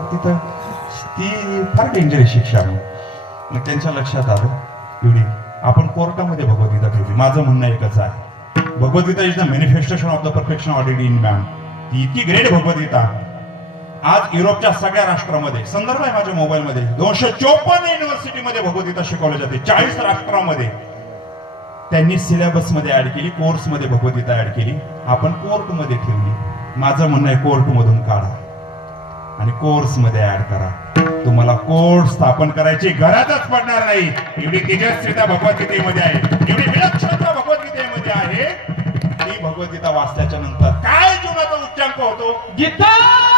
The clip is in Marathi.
मग तिथं ती फार डेंजर शिक्षा मग त्यांच्या लक्षात आलं एवढी. आपण कोर्टामध्ये भगवद्गीता ठेवली माझं म्हणणं एकच आहे. Bhagavad Gita is the manifestation of the perfection already in man ती इतकी ग्रेट भगवद्गीता. आज युरोपच्या सगळ्या राष्ट्रामध्ये संदर्भ आहे माझ्या मोबाईलमध्ये दोनशे चोपन्न युनिव्हर्सिटीमध्ये भगवद्गीता शिकवली जाते. चाळीस राष्ट्रामध्ये. त्यांनी सिलेबसमध्ये ऍड केली कोर्समध्ये भगवद्गीता ऍड केली. आपण कोर्टमध्ये ठेवली. माझं म्हणणं आहे कोर्ट मधून काढा. आणि कोर्समध्ये ऍड करा. तुम्हाला कोर्स स्थापन करायची गरजच पडणार नाही. एवढी तेजस्विता भगवद्गीतेमध्ये आहे. एवढी विलक्षणता भगवद्गीतेमध्ये आहे. ती भगवद्गीता वाचल्याच्या नंतर काय जीवनाचा उच्चांक होतो? गीता!